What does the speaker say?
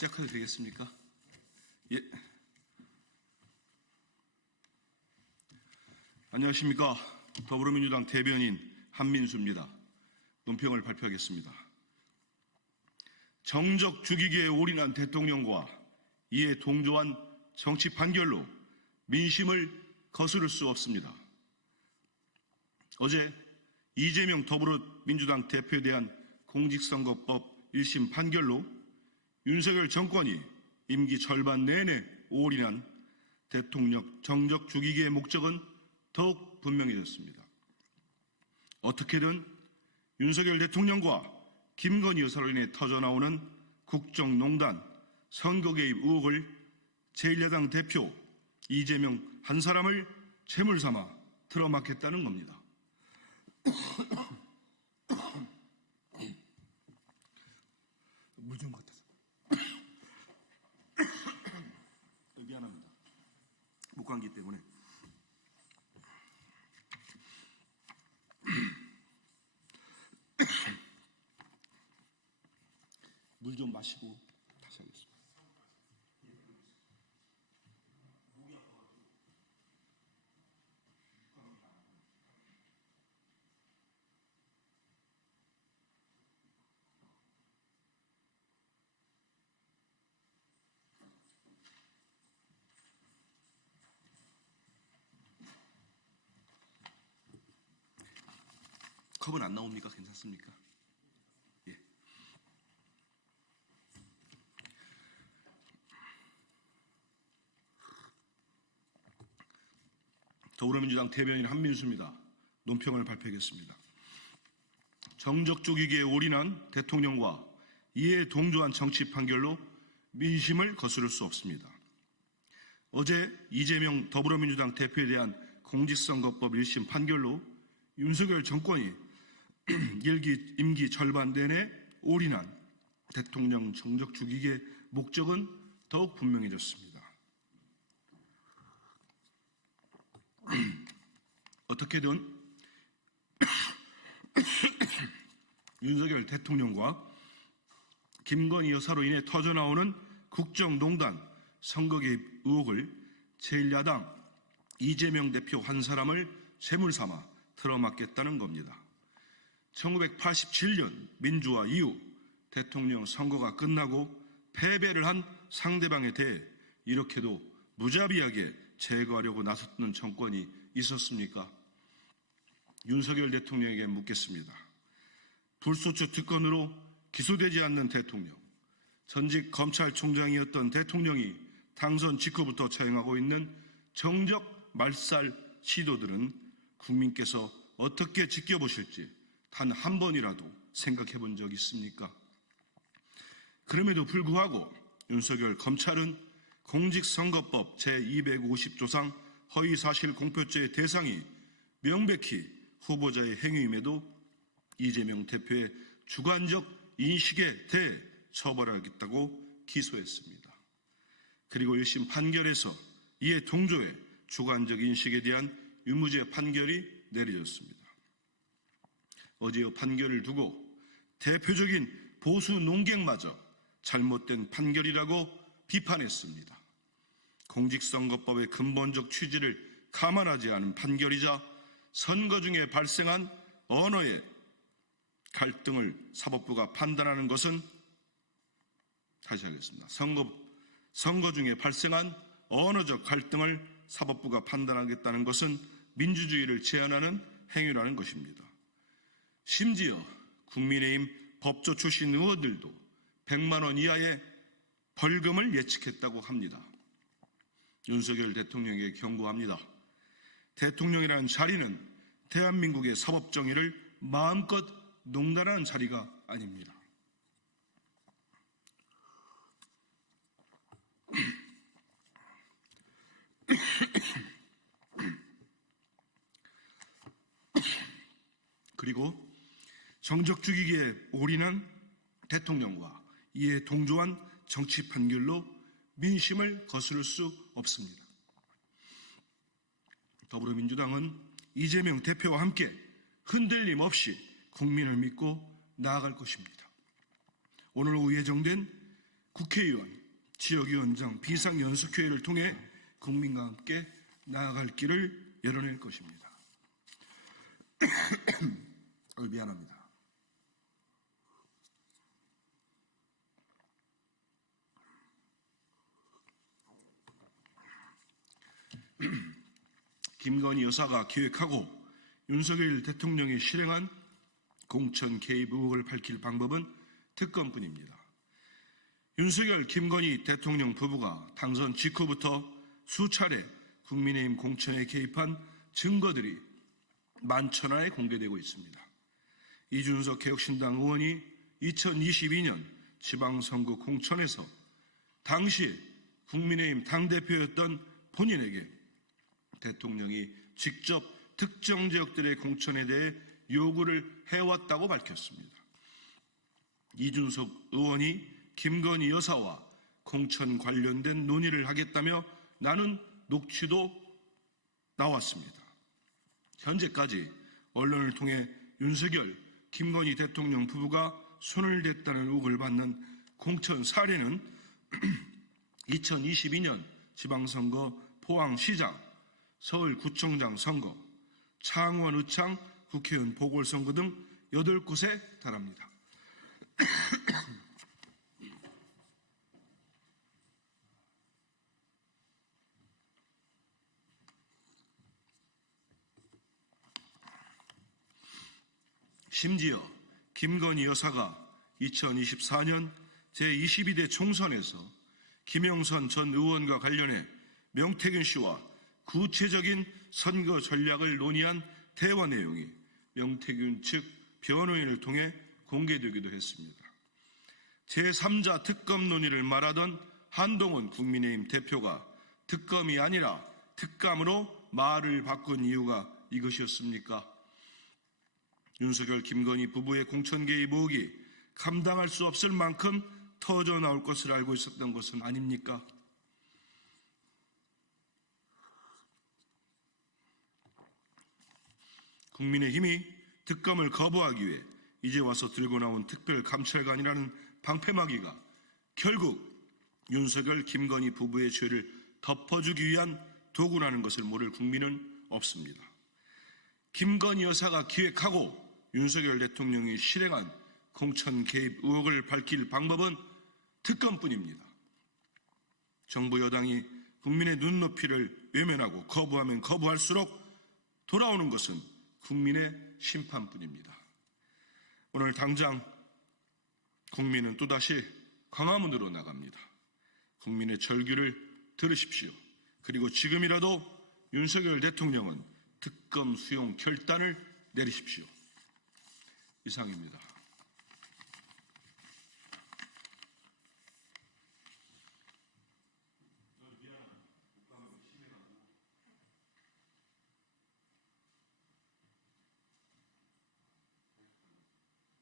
시작해도 되겠습니까? 예. 안녕하십니까. 더불어민주당 대변인 한민수입니다. 논평을 발표하겠습니다. 정적 죽이기에 올인한 대통령과 이에 동조한 정치 판결로 민심을 거스를 수 없습니다. 어제 이재명 더불어민주당 대표에 대한 공직선거법 1심 판결로 윤석열 정권이 임기 절반 내내 올인한 대통령 정적 죽이기의 목적은 더욱 분명해졌습니다. 어떻게든 윤석열 대통령과 김건희 여사로 인해 터져나오는 국정농단, 선거 개입 의혹을 제1야당 대표 이재명 한 사람을 채물 삼아 틀어막겠다는 겁니다. 물 좀 갖다 줘. 미안합니다. 목감기 때문에. 물 좀 마시고 다시 하겠습니다. 컵은 안 나옵니까? 괜찮습니까? 예. 더불어민주당 대변인 한민수입니다. 논평을 발표하겠습니다. 정적 죽이기에 올인한 대통령과 이에 동조한 정치 판결로 민심을 거스를 수 없습니다. 어제 이재명 더불어민주당 대표에 대한 공직선거법 1심 판결로 윤석열 정권이 임기 절반 내내 올인한 대통령 정적 죽이기의 목적은 더욱 분명해졌습니다. 어떻게든 윤석열 대통령과 김건희 여사로 인해 터져나오는 국정농단, 선거 개입 의혹을 제1야당 이재명 대표 한 사람을 제물 삼아 틀어막겠다는 겁니다. 1987년 민주화 이후 대통령 선거가 끝나고 패배를 한 상대방에 대해 이렇게도 무자비하게 제거하려고 나섰던 정권이 있었습니까? 윤석열 대통령에게 묻겠습니다. 불소추 특권으로 기소되지 않는 대통령, 전직 검찰총장이었던 대통령이 당선 직후부터 차용하고 있는 정적 말살 시도들은 국민께서 어떻게 지켜보실지 단 한 번이라도 생각해 본 적 있습니까? 그럼에도 불구하고 윤석열 검찰은 공직선거법 제250조상 허위사실 공표죄의 대상이 명백히 후보자의 행위임에도 이재명 대표의 주관적 인식에 대해 처벌하겠다고 기소했습니다. 그리고 1심 판결에서 이에 동조해 주관적 인식에 대한 유무죄 판결이 내려졌습니다. 어제의 판결을 두고 대표적인 보수 논객마저 잘못된 판결이라고 비판했습니다. 공직선거법의 근본적 취지를 감안하지 않은 판결이자 선거 중에 발생한 언어의 갈등을 사법부가 판단하는 것은 다시 하겠습니다. 선거 중에 발생한 언어적 갈등을 사법부가 판단하겠다는 것은 민주주의를 제한하는 행위라는 것입니다. 심지어 국민의힘 법조 출신 의원들도 100만 원 이하의 벌금을 예측했다고 합니다. 윤석열 대통령에게 경고합니다. 대통령이라는 자리는 대한민국의 사법정의를 마음껏 농단하는 자리가 아닙니다. 그리고 정적 죽이기에 올인한 대통령과 이에 동조한 정치 판결로 민심을 거스를 수 없습니다. 더불어민주당은 이재명 대표와 함께 흔들림 없이 국민을 믿고 나아갈 것입니다. 오늘 오후 예정된 국회의원, 지역위원장, 비상연석회의를 통해 국민과 함께 나아갈 길을 열어낼 것입니다. 미안합니다. 김건희 여사가 기획하고 윤석열 대통령이 실행한 공천 개입 의혹을 밝힐 방법은 특검뿐입니다. 윤석열, 김건희 대통령 부부가 당선 직후부터 수차례 국민의힘 공천에 개입한 증거들이 만천하에 공개되고 있습니다. 이준석 개혁신당 의원이 2022년 지방선거 공천에서 당시 국민의힘 당대표였던 본인에게 대통령이 직접 특정 지역들의 공천에 대해 요구를 해왔다고 밝혔습니다. 이준석 의원이 김건희 여사와 공천 관련된 논의를 하겠다며 나눈 녹취도 나왔습니다. 현재까지 언론을 통해 윤석열, 김건희 대통령 부부가 손을 댔다는 의혹을 받는 공천 사례는 2022년 지방선거 포항시장, 서울구청장 선거, 창원, 의창 국회의원 보궐선거 등 8곳에 달합니다. 심지어 김건희 여사가 2024년 제22대 총선에서 김영선 전 의원과 관련해 명태균 씨와 구체적인 선거 전략을 논의한 대화 내용이 명태균 측 변호인을 통해 공개되기도 했습니다. 제3자 특검 논의를 말하던 한동훈 국민의힘 대표가 특검이 아니라 특감으로 말을 바꾼 이유가 이것이었습니까? 윤석열, 김건희 부부의 공천 개입 의혹이 감당할 수 없을 만큼 터져 나올 것을 알고 있었던 것은 아닙니까? 국민의힘이 특검을 거부하기 위해 이제 와서 들고 나온 특별감찰관이라는 방패막이가 결국 윤석열, 김건희 부부의 죄를 덮어주기 위한 도구라는 것을 모를 국민은 없습니다. 김건희 여사가 기획하고 윤석열 대통령이 실행한 공천 개입 의혹을 밝힐 방법은 특검뿐입니다. 정부 여당이 국민의 눈높이를 외면하고 거부하면 거부할수록 돌아오는 것은 국민의 심판뿐입니다. 오늘 당장 국민은 또다시 광화문으로 나갑니다. 국민의 절규를 들으십시오. 그리고 지금이라도 윤석열 대통령은 특검 수용 결단을 내리십시오. 이상입니다.